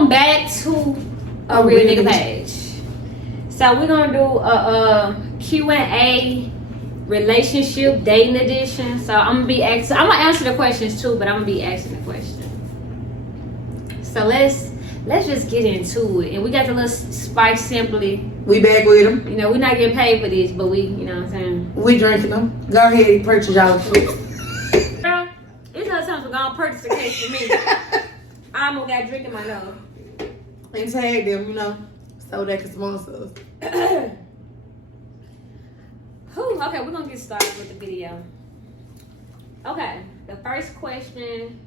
welcome back to a Real Nigga Page. So we're gonna do a Q&A relationship dating edition. So I'm gonna answer the questions too, but I'm gonna be asking the questions. So let's just get into it. And we got the little Spike Simply. We back with them. You know, we're not getting paid for this, but we, you know what I'm saying? We drinking them. Go ahead and purchase y'all shit. Girl, it's other times we're gonna purchase a case for me. I almost got drink in my nose. And tag them, you know, so they can sponsor us. Okay, we're gonna get started with the video. Okay, the first question.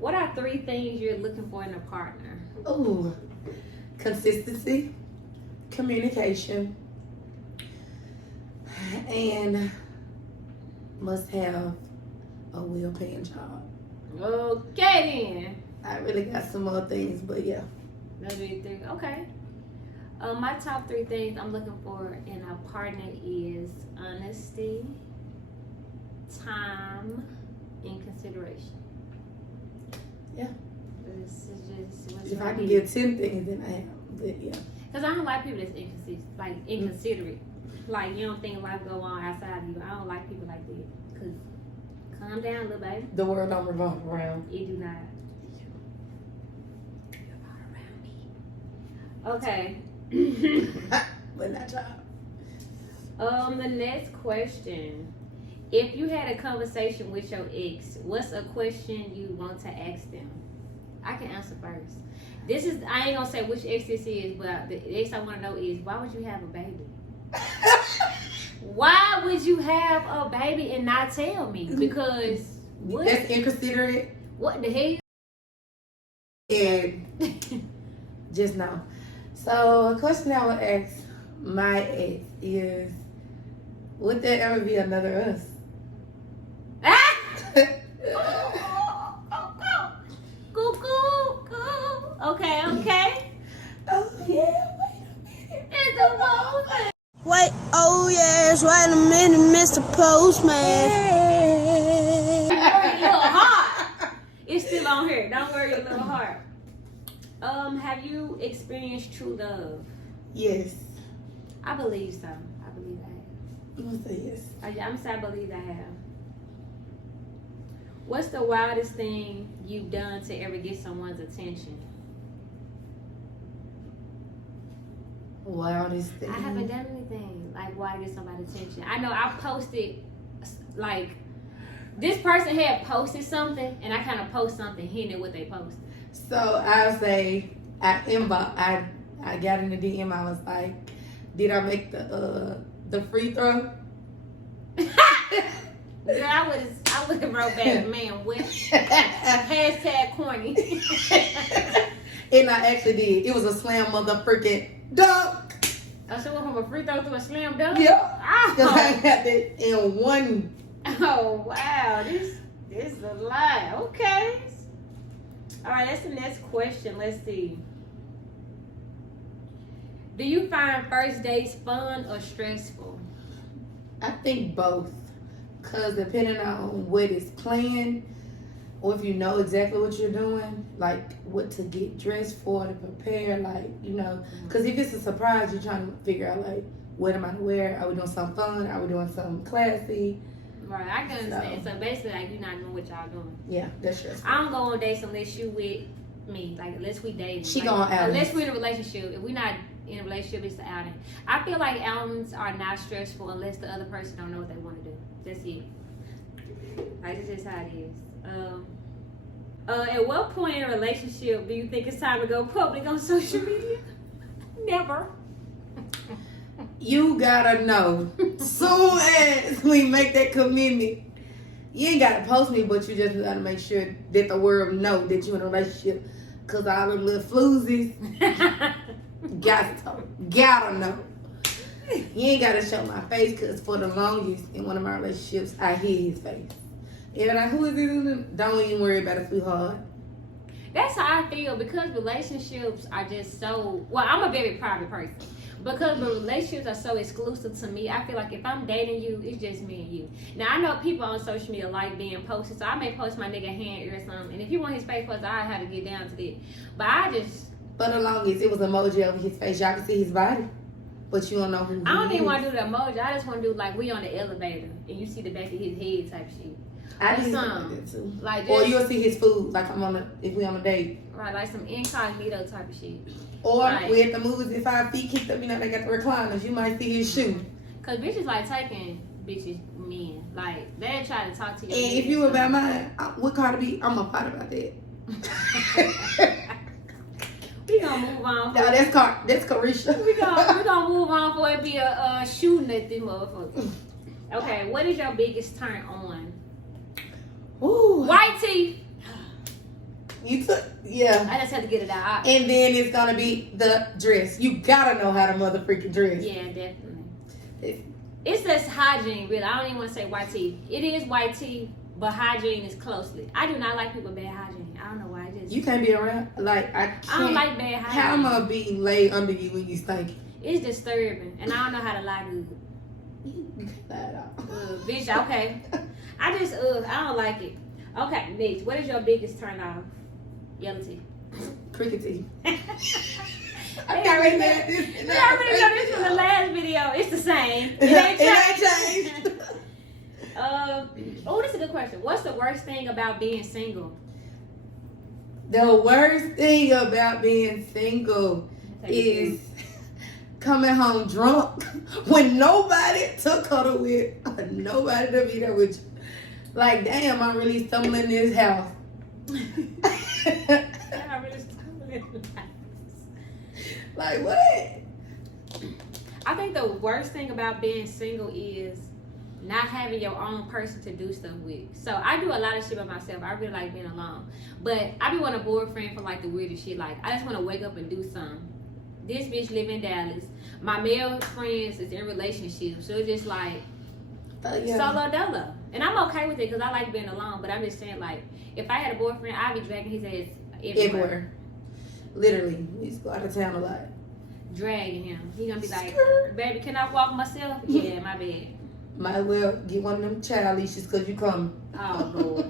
What are 3 things you're looking for in a partner? Ooh, consistency, communication, and must have a well-paying job. Okay then. I really got some more things, but yeah. Those are your 3. Okay. My top 3 things I'm looking for in a partner is honesty, time, and consideration. Yeah. This is just what's If I right can here. get 10 things, then I have. But yeah. Cause I don't like people that's inconsiderate. Like you don't think life go on outside of you. I don't like people like that. Cause calm down, little baby. The world don't revolve around. It do not. Okay. But not y'all. The next question. If you had a conversation with your ex, what's a question you want to ask them? I can answer first. I ain't gonna say which ex this is, but the ex I wanna know is, why would you have a baby? Why would you have a baby and not tell me? Because what? That's inconsiderate. What the hell? And just know. So a question I would ask my ex is, would there ever be another us? Okay. Oh yeah, It's a moment. Wait, oh yes, wait a minute, Mr. Postman. Your little heart. It's still on here. Don't worry your little heart. Have you experienced true love? yes. I believe so. I believe I have. I'm gonna say yes. I'm saying I believe I have. What's the wildest thing you've done to ever get someone's attention? Wildest thing. I haven't done anything like why to get somebody's attention. I know I posted like this person had posted something and I kind of post something hinting what they posted. So I'll say I got in the DM. I was like, did I make the free throw? Girl, I would have wrote back, man, what? Hashtag corny. And I actually did. It was a slam motherfucking dunk. I should went from a free throw to a slam dunk. Yeah. Because I Oh, got that in one. oh wow, this is a lie. Okay. All right, that's the next question. Let's see. Do you find first dates fun or stressful? I think both. Because depending on what is planned, or if you know exactly what you're doing, like what to get dressed for, to prepare, like, you know. Because if it's a surprise, you're trying to figure out, like, what am I to wear? Are we doing something fun? Are we doing something classy? Right, I can understand. So basically, like, you're not knowing what y'all doing. Yeah, that's stressful. I don't go on dates unless you with me. Like, unless we dating. She like, going out. Unless we're in a relationship. If we're not in a relationship, it's the outing. I feel like outings are not stressful unless the other person don't know what they want to do. That's it. Like, this is how it is. At what point in a relationship do you think it's time to go public on social media? Never. You gotta know. Soon as we make that commitment, you ain't gotta post me, but you just gotta make sure that the world know that you in a relationship. Cause all them little floozies gotta know. You ain't gotta show my face, cause for the longest in one of my relationships, I hid his face. And like, who is this? Don't even worry about it, sweetheart. That's how I feel because relationships are just so. Well, I'm a very private person. Because the relationships are so exclusive to me, I feel like if I'm dating you, it's just me and you. Now, I know people on social media like being posted, so I may post my nigga hand or something. And if you want his face posted, I have to get down to that. But I just. For the longest, it was emoji over his face. Y'all can see his body. But you don't know who he I don't even is. want to do the emoji. I just want to do like we on the elevator and you see the back of his head type shit. I Or do something. like that too. Like Or just, you'll see his food, like if we on a date. right, like some incognito type of shit. Or Right. we at the movies at 5 feet kicked up, you know, they got the recliners. You might see his shoe. Cause bitches like taking bitches men. Like they try to talk to you. And if you about mine, what Cardi B, I'm gonna fight about that. We gonna move on. No, that's Carisha. We gonna move on for it be a shooting at this motherfucker. Okay, what is your biggest turn on? Ooh. White teeth. You took, yeah. I just had to get it out. And then it's gonna be the dress. You gotta know how to motherfucking dress. Yeah, definitely. It's just hygiene, really. I don't even want to say white teeth. It is white teeth, but hygiene is closely. I do not like people with bad hygiene. I don't know why. I just You can't be around, like, I can't. I don't like bad hygiene. How am I being laid under you when you stink? It's disturbing, and I don't know how to lie good. You can't lie at all. Bitch, okay. I just I don't like it. Okay, next. What is your biggest turn off? Yellow teeth. Cricket teeth. I already know this from the last video. It's the same. It ain't changed. Oh, this is a good question. What's the worst thing about being single? The worst thing about being single is coming home drunk when nobody to cuddle with, or nobody to be there with you. Like, damn, I'm really stumbling in this house. Like, what? I think the worst thing about being single is not having your own person to do stuff with. So I do a lot of shit by myself. I really like being alone. But I be wanting a boyfriend for like the weirdest shit. Like I just want to wake up and do something. This bitch live in Dallas. My male friends is in relationships. So it's just like solo dolo. And I'm okay with it because I like being alone. But I'm just saying like if I had a boyfriend, I'd be dragging his ass everywhere. Literally. We used to go out of town a lot. Dragging him. He gonna be like, baby, can I walk myself? Yeah, my bad. Might as well get one of them child leashes because you come. Oh, Lord.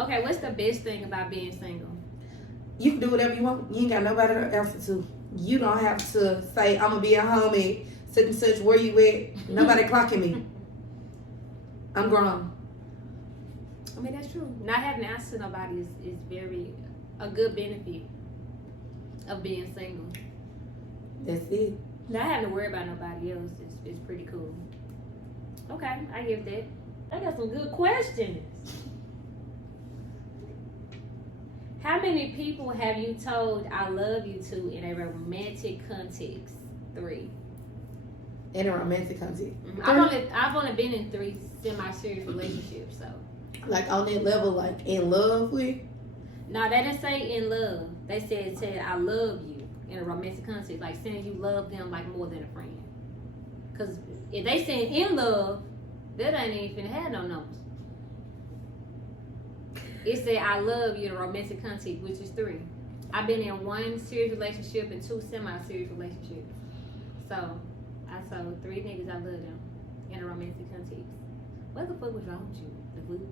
Okay, what's the best thing about being single? You can do whatever you want. You ain't got nobody to answer to. You don't have to say, I'm going to be at home at such and such. Where you at? Nobody clocking me. I'm grown. I mean, that's true. Not having to answer to nobody is very a good benefit of being single. That's it. Not having to worry about nobody else is pretty cool. Okay, I give that. I got some good questions. How many people have you told I love you to in a romantic context? 3. In a romantic context. I've only been in 3 semi-serious relationships, so. Like on that level, like in love with? No, they didn't say in love. They said I love you in a romantic context, like saying you love them like more than a friend. Cause if they saying in love, that ain't even finna have no numbers. It said I love you in a romantic context, which is 3. I've been in 1 serious relationship and 2 semi-serious relationships. So I told 3 niggas I love them in a romantic context. What the fuck was wrong with you? The food?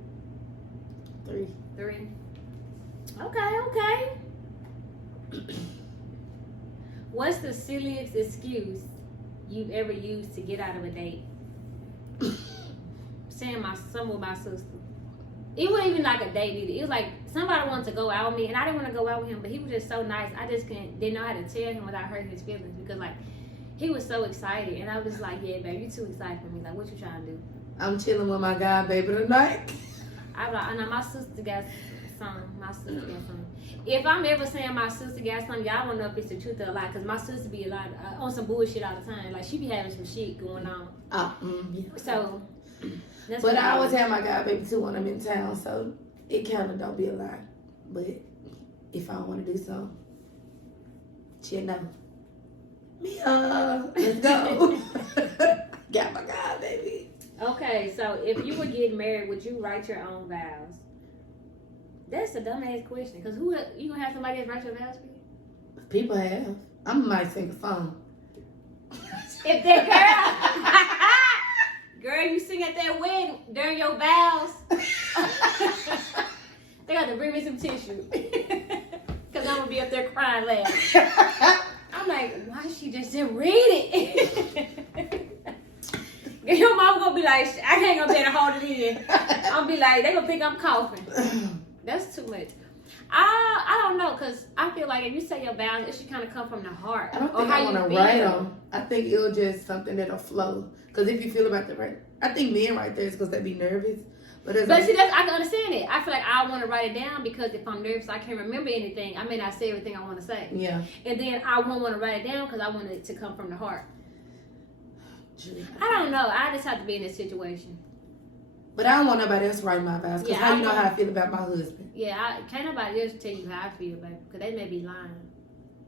3. 3. Okay. What's the silliest excuse you've ever used to get out of a date? Saying some with my sister. It wasn't even like a date either. It was like somebody wanted to go out with me, and I didn't want to go out with him, but he was just so nice. I just didn't know how to tell him without hurting his feelings because like he was so excited, and I was like, yeah, babe, you too excited for me. Like, what you trying to do? I'm chilling with my guy, baby, tonight. I was like, I know my sister got some. My sister got some. If I'm ever saying my sister got something, y'all don't know if it's the truth or a lie, because my sister be a lot on some bullshit all the time. Like, she be having some shit going on. Yeah. So, that's but what I always have my guy, baby, too, when I'm in town, so it kind of don't be a lie. But if I want to do so, she'll know. Mia, let's go. Got my guy, baby. Okay, so if you were getting married, would you write your own vows? That's a dumbass question. Cause who you gonna have somebody else write your vows for you? People have. I might sing a song. If that girl, you sing at that wedding during your vows. They got to bring me some tissue. Cause I'm gonna be up there crying laughing. I'm like, why she just didn't read it? Your mom gonna be like, I can't go there to hold it in. I'll be like, they gonna think I'm coughing. That's too much. I don't know, cause I feel like if you say your vows, it should kind of come from the heart. I don't think I want to write them. I think it'll just something that'll flow. Cause if you feel about the right, I think men write theirs because they be nervous. But see, that's, I can understand it. I feel like I want to write it down because if I'm nervous, I can't remember anything. I may not say everything I want to say. Yeah. And then I won't want to write it down because I want it to come from the heart. I don't know. I just have to be in this situation. But I don't want nobody else writing my vows. Because how you know how I feel about my husband? Yeah, can't nobody else tell you how I feel, baby. Because they may be lying.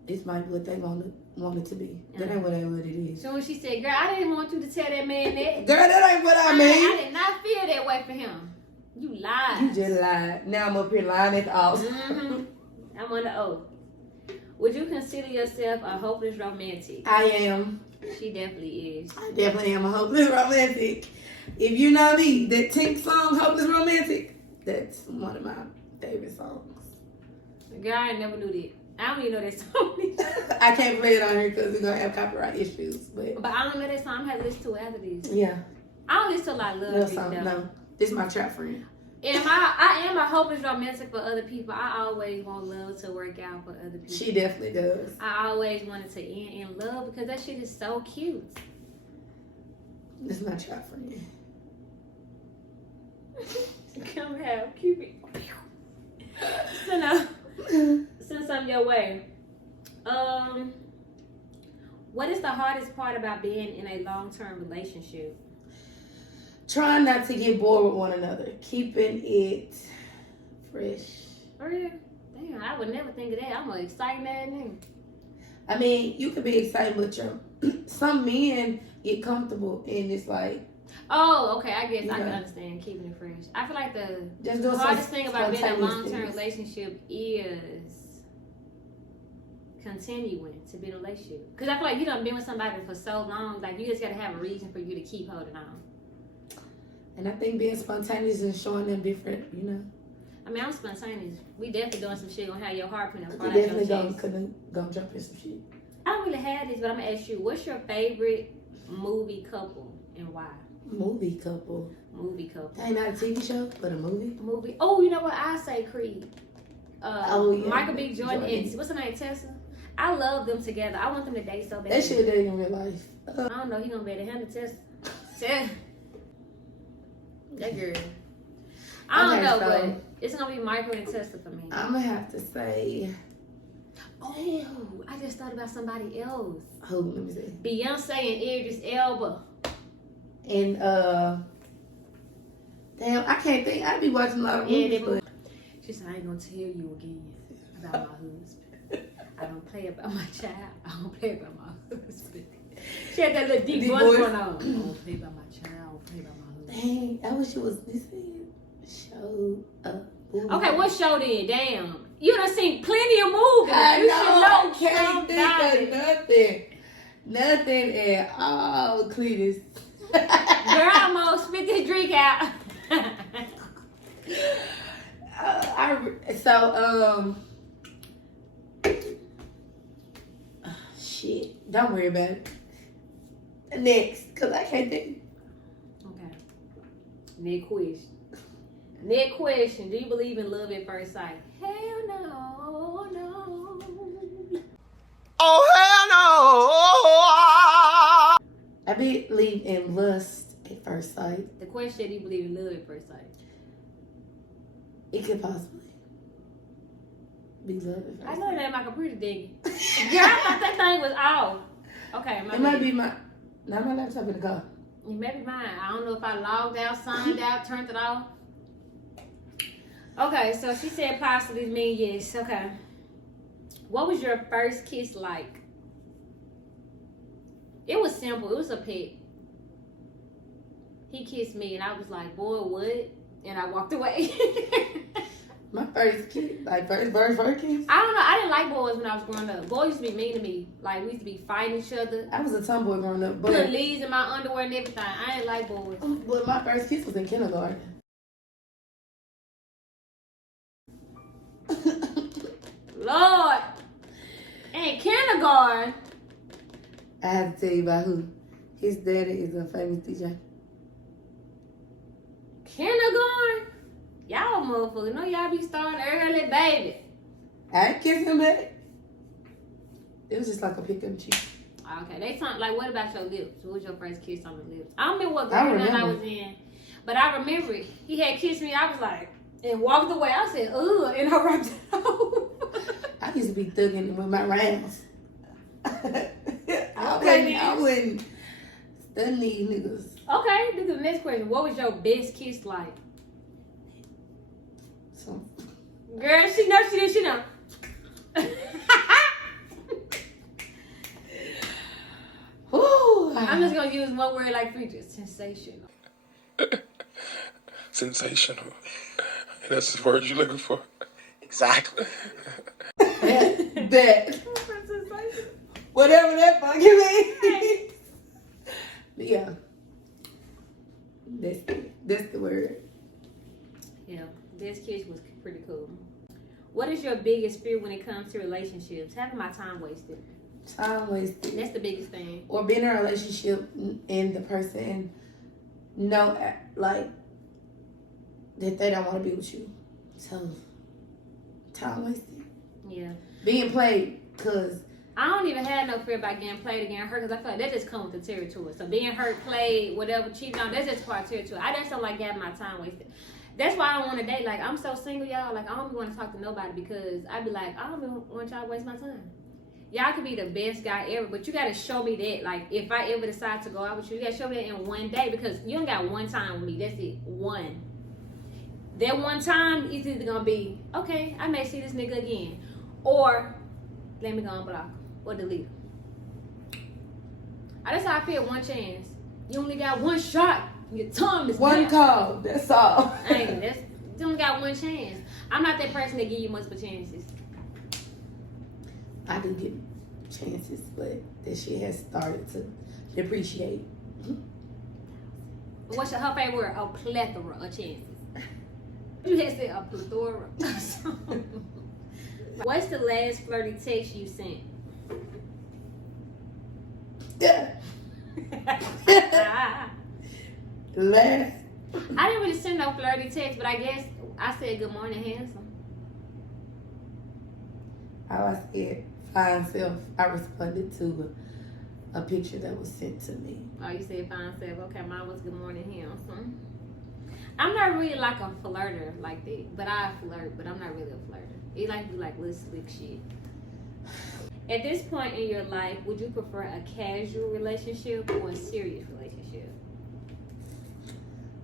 This might be what they want it to be. That ain't what it is. So when she said, girl, I didn't want you to tell that man that. Girl, that ain't what I mean. I did not feel that way for him. You lied. You just lied. Now I'm up here lying at the altar. Mm-hmm. I'm on the oath. Would you consider yourself a hopeless romantic? I am. She definitely is. I definitely am a hopeless romantic. If you know me, that Tink song, Hopeless Romantic, that's one of my favorite songs. Girl, I never knew that. I don't even know that song. I can't play it on here because we're going to have copyright issues. But I don't know that song. I'm going to listen to it after this. Yeah. I don't listen to a lot of love No music, song, though. no. This is my trap friend. And I am a hopeless romantic for other people. I always want love to work out for other people. She definitely does. I always wanted to end in love because that shit is so cute. This is my trap friend. Come have Cupid. Send some your way. What is the hardest part about being in a long-term relationship? Trying not to get bored with one another. Keeping it fresh. Oh yeah. Damn, I would never think of that. I'm an exciting ass nigga. I mean, you could be excited, but some men get comfortable and it's like. Oh, okay. I guess I Yeah. can understand keeping it fresh. I feel like the Just do hardest some thing about being in a spontaneous long-term things. relationship is continuing to be in a relationship. Because I feel like you done been with somebody for so long, like you just gotta have a reason for you to keep holding on. And I think being spontaneous and showing them different, you know. I mean, I'm spontaneous. We definitely doing some shit gonna have your heart put in We front of your definitely chest. gonna jump in some shit. I don't really have this, but I'm gonna ask you, what's your favorite movie couple and why? Movie couple. Movie couple. That ain't not a TV show, but a movie. Movie. Oh, you know what? I say Creed. Oh, yeah. Michael B. Jordan Jordan. and what's her name? Tessa. I love them together. I want them to date so bad. That shit dating in real life. I don't know. He gonna be able to handle Tessa. Tessa. That girl. I don't Okay, know, so- but it's gonna be Michael and Tessa for me. I'm gonna have to say, Oh, I just thought about somebody else. who? Let me see. Beyonce and Idris Elba. And damn, I can't think. I be watching a lot of Yeah, movies, they- but She said, I ain't gonna tell you again about my husband. I don't play about my child. I don't play about my husband. She had that little deep Deep voice voice. going on. I don't play about my child. I don't play about my husband. dang, I wish it was this thing. Show up. Okay, what show then? Damn. You done seen plenty of movies. I You know. I should can't think of nothing. Nothing at all, Cletus. Girl, almost spit this drink out. Shit. Don't worry about it. Next, because I can't think. Okay. Next question. Next question. Do you believe in love at first sight? Hell no, no. Oh, hell no! I believe in lust at first sight. The question, do you believe in love at first sight? It could possibly be love at first I sight. know that my computer did. Girl, I thought that thing was off. Okay, my It might bad. be my laptop in the car. It may be mine. I don't know if I logged out, signed out, turned it off. Okay, so she said possibly mean yes. Okay. What was your first kiss like? It was simple. It was a pet. He kissed me and I was like, boy, what? And I walked away. My first kid, like first kiss. I don't know. I didn't like boys when I was growing up. Boys used to be mean to me. Like, we used to be fighting each other. I was a tomboy growing up, but Putting leaves in my underwear and everything. I didn't like boys. but my first kiss was in kindergarten. Lord. In kindergarten. I have to tell you about who. His daddy is a famous DJ. Kindergarten? Y'all motherfuckers know y'all be starting early, baby. I ain't kissing him back. It was just like a pick up cheek. Okay, they sound like, what about your lips? What was your first kiss on the lips? I don't remember what I grade I remember. was in, but I remember it. He had kissed me. I was like, and walked away. I said, ugh, and I wrapped it off. I used to be thugging with my rounds. Okay, I wouldn't stun these niggas. Okay, this is the next question. What was your best kiss like? So, Girl, she know she did. She know. whew, I'm just gonna use one word like preacher. Sensational. Sensational. That's the word you're looking for. Exactly. that. Whatever that fucking means. But yeah. That's the word. Yeah, this kiss was pretty cool. What is your biggest fear when it comes to relationships? Having my time wasted. Time wasted. That's the biggest thing. Or being in a relationship and the person know like that they don't want to be with you. So time wasted. Yeah. Being played, cause I don't even have no fear about getting played or getting hurt because I feel like that just comes with the territory. So being hurt, played, whatever, cheating on, that's just part of territory. I just don't like having my time wasted. That's why I don't want to date. Like, I'm so single, y'all. Like, I don't want to talk to nobody because I be like, I don't even want y'all to waste my time. Y'all could be the best guy ever, but you got to show me that. Like, if I ever decide to go out with you, you got to show me that in one day because you don't got one time with me. That's it. One. That one time is either going to be, okay, I may see this nigga again. Or, let me go and block him or delete him. That's how I feel. One chance. You only got one shot. Your tongue is one down. call. That's all. Dang, you only got one chance. I'm not that person that give you multiple chances. I do get chances, but this shit has started to depreciate. What's her favorite word? A plethora of chances. You had said a plethora. What's the last flirty text you sent? Yeah. Last. I didn't really send no flirty text, but I guess I said good morning, handsome. I was scared. Fine self. I responded to a picture that was sent to me. Oh, you said fine self. Okay, mine was good morning, handsome. I'm not really like a flirter like that, but I flirt, but I'm not really a flirter. You like to do like little slick shit. At this point in your life, would you prefer a casual relationship or a serious relationship?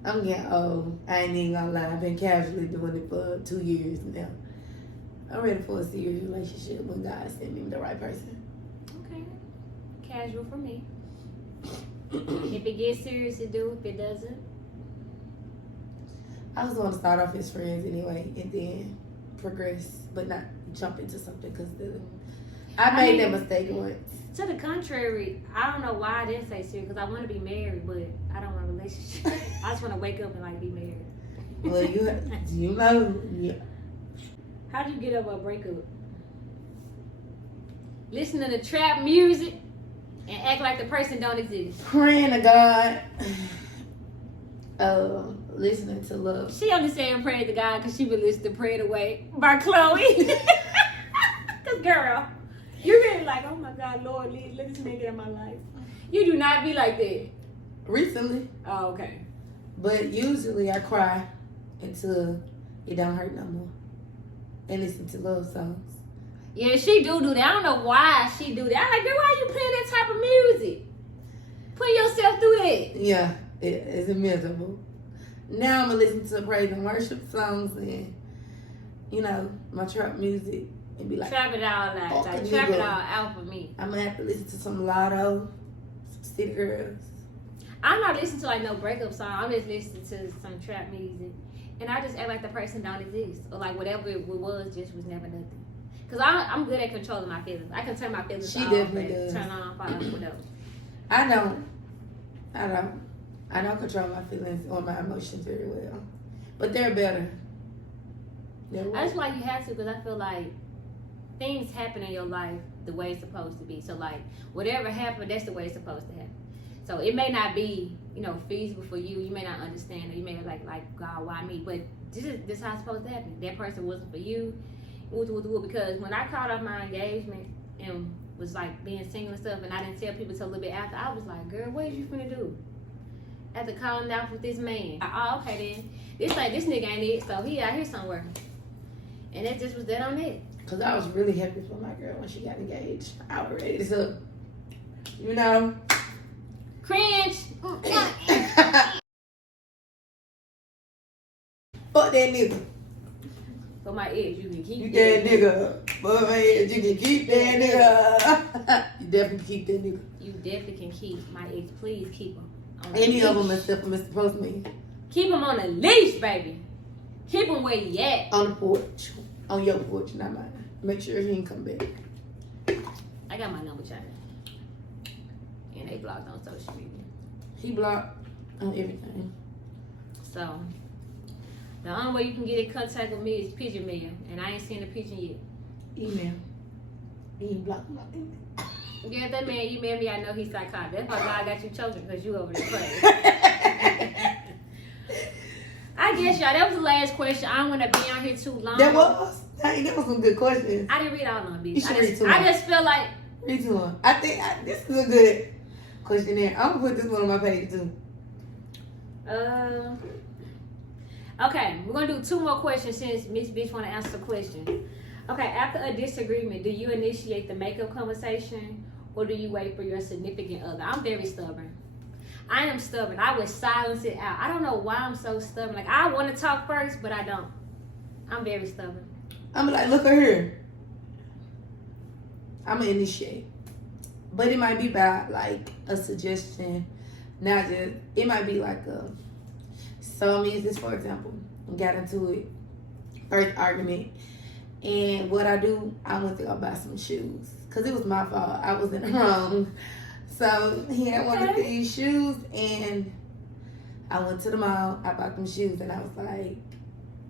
I'm getting old. I ain't even gonna lie. I've been casually doing it for 2 years now. I'm ready for a serious relationship when God sent me the right person. Okay. Casual for me. If it gets serious, it do. If it doesn't. I was going to start off as friends anyway and then progress, but not jump into something because I made that mistake once. To the contrary, I don't know why I didn't say serious because I want to be married, but I don't want a relationship. I just want to wake up and like be married. Well, you know, yeah. How do you get over a breakup? Listening to trap music and act like the person don't exist. Praying to God. Listening to love. She only saying pray to God because she been listening to Pray It Away by Chloe. Cause girl, you're really like, oh my God, Lord, let this nigga in my life. You do not be like that. Recently. Oh, okay. But usually I cry until it don't hurt no more. And listen to love songs. Yeah, she do that. I don't know why she do that. I'm like, girl, why you playing that type of music? Put yourself through that. Yeah, it's miserable. Now I'm going to listen to praise and worship songs and, you know, my trap music and be like, Trap it all out. fuck Like, a trap it nigga. all out for me. I'm going to have to listen to some Lotto, some City Girls. I'm not listening to like no breakup song. I'm just listening to some trap music. and I just act like the person don't exist, or like whatever it was just was never nothing. Cause I'm good at controlling my feelings. I can turn my feelings She off, definitely does. turn on, off, whatever. I don't control my feelings or my emotions very well, but they're better. That's why you have to, because I feel like things happen in your life the way it's supposed to be. So like whatever happened, that's the way it's supposed to happen. So it may not be, feasible for you. You may not understand it. You may be like God, why me? But this is how it's supposed to happen. That person wasn't for you. Because when I called off my engagement and was like being single and stuff, and I didn't tell people till a little bit after, I was like, girl, what you finna do? After calling out with this man. Oh, okay then. This nigga ain't it, so he out here somewhere. And it just was that on it. Cause I was really happy for my girl when she got engaged. I was ready to, Cringe. Fuck that nigga. For my ex, you can keep You that nigga. Fuck my ex, you can keep that nigga. You definitely keep that nigga. You definitely can keep my ex. Please keep him. Any of them except for Mr. Postman. Keep him on the leash, baby. Keep him where he at. On the porch. On your porch, not mine. Make sure he ain't come back. I got my number changed. And they blocked on social media. He blocked on everything. So, the only way you can get in contact with me is pigeon mail. And I ain't seen the pigeon yet. Email. He ain't blocked my email. Yeah, if that man email me, I know he's psychotic. That's why God got you chosen, because you over there crazy. I guess, y'all, that was the last question. I don't want to be on here too long. That was some good questions. I didn't read all of them, bitch. You should read two. I just feel like... Read to him. I think this is a good questionnaire. I'm gonna put this one on my page too. Okay, we're gonna do 2 more questions since Miss Bitch wanna answer the question. Okay, after a disagreement, do you initiate the makeup conversation or do you wait for your significant other? I'm very stubborn. I am stubborn. I would silence it out. I don't know why I'm so stubborn. Like, I want to talk first, but I don't. I'm very stubborn. I'm like, look at here. I'm gonna initiate, but it might be by like a suggestion, not just. It might be like a. So me, this for example, got into it, first argument, and what I do, I went to go buy some shoes because it was my fault. I was in the wrong. So he had one of these shoes, and I went to the mall. I bought them shoes, and I was like,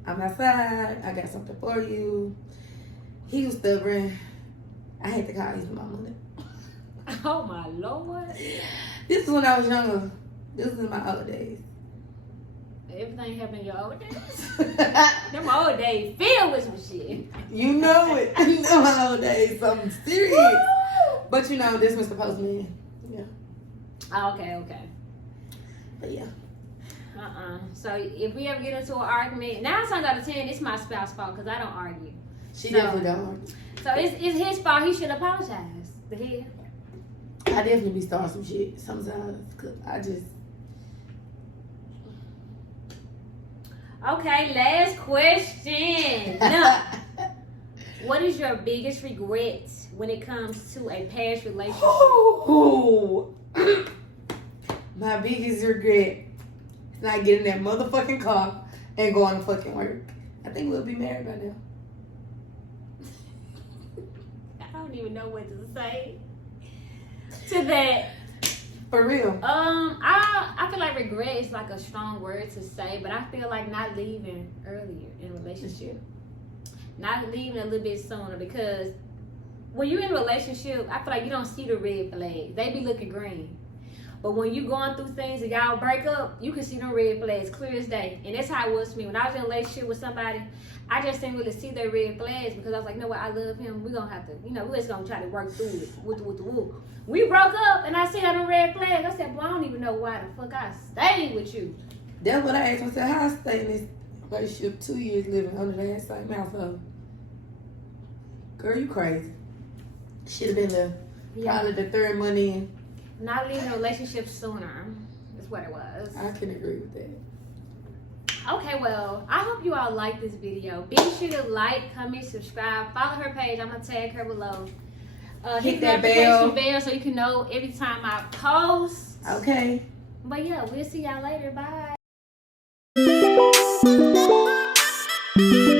I'm outside. I got something for you. He was stubborn. I had to call his mama. Oh my Lord. This is when I was younger. This is in my old days. Everything happened in your old days. Them old days filled with some shit. You know it. You know my old days. Something serious. Woo! But this Mr. Postman. Yeah. Oh, okay. But yeah. So if we ever get into an argument, 9 times out of 10, it's my spouse's fault because I don't argue. She definitely don't argue. So it's his fault. He should apologize. The hell? I definitely be starting some shit sometimes because I just. Okay, last question. No. What is your biggest regret when it comes to a past relationship? Ooh. My biggest regret is not getting that motherfucking car and going to fucking work. I think we'll be married by now. I don't even know what to say to that. For real. I feel like regret is like a strong word to say, but I feel like not leaving earlier in a relationship. Not leaving a little bit sooner, because when you're in a relationship, I feel like you don't see the red flags. They be looking green. But when you going through things and y'all break up, you can see them red flags clear as day. And that's how it was for me. When I was in a relationship with somebody, I just didn't really see their red flags because I was like, you know what, I love him. We're going to have to, we're just going to try to work through it. With. We broke up and I see them red flags. I said, well, I don't even know why the fuck I stayed with you. That's what I asked myself. How I stayed in this relationship 2 years living under that same household. Girl, you crazy. Should have been probably the 3rd month in. Not leaving a relationship sooner is what it was. I can agree with that. Okay, well, I hope you all like this video. Be sure to like, comment, subscribe, follow her page. I'm gonna tag her below. Hit that the bell. notification bell so you can know every time I post. Okay. But yeah, we'll see y'all later. Bye. Yeah.